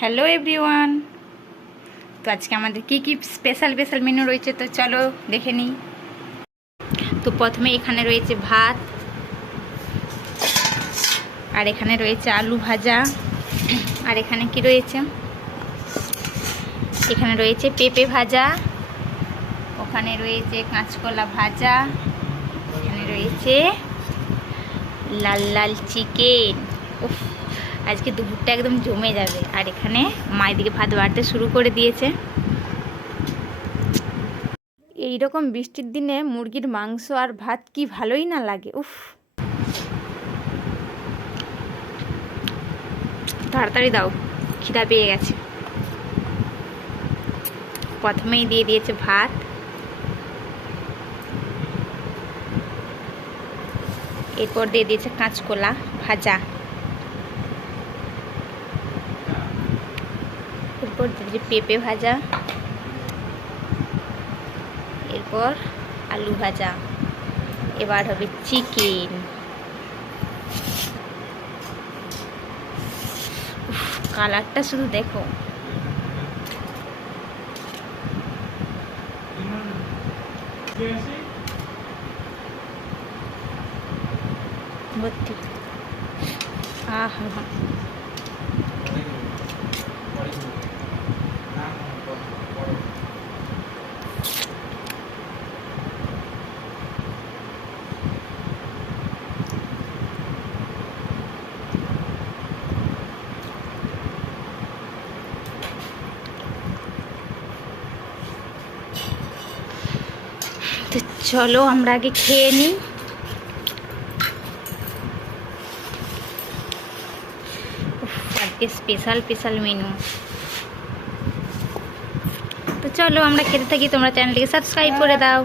Hello everyone. তো আজকে আমাদের কি স্পেশাল মেনু রয়েছে, তো চলো দেখে নিই। তো প্রথমে এখানে রয়েছে ভাত, আর এখানে রয়েছে আলু ভাজা, আর এখানে কি রয়েছে, এখানে রয়েছে পেঁপে ভাজা, ওখানে রয়েছে কাঁচকলা ভাজা, এখানে রয়েছে লাল লাল চিকেন। উফ, আজকে দুপুরটা একদম জমে যাবে। আর এখানে মায়ের দিকে ভাত বাড়তে শুরু করে দিয়েছে। এই রকম বৃষ্টির দিনে মুরগির মাংস আর ভাত কি ভালোই না লাগে। উফ, তাড়াতাড়ি দাও, খিদা পেয়ে গেছে। প্রথমেই দিয়ে দিয়েছে ভাত, এরপর দিয়ে দিয়েছে কাঁচকলা ভাজা, এরপর দিয়ে দিয়েছে পেঁপে ভাজা, এরপর আলু ভাজা, এবার হবে চিকেন। কালারটা শুধু দেখো। ভর্তি। আহা, তো চলো আমরা আগে খেয়ে নিই। আজকে স্পেশাল মেনু। তো চলো আমরা খেতে থাকি, তোমরা চ্যানেলটিকে সাবস্ক্রাইব করে দাও।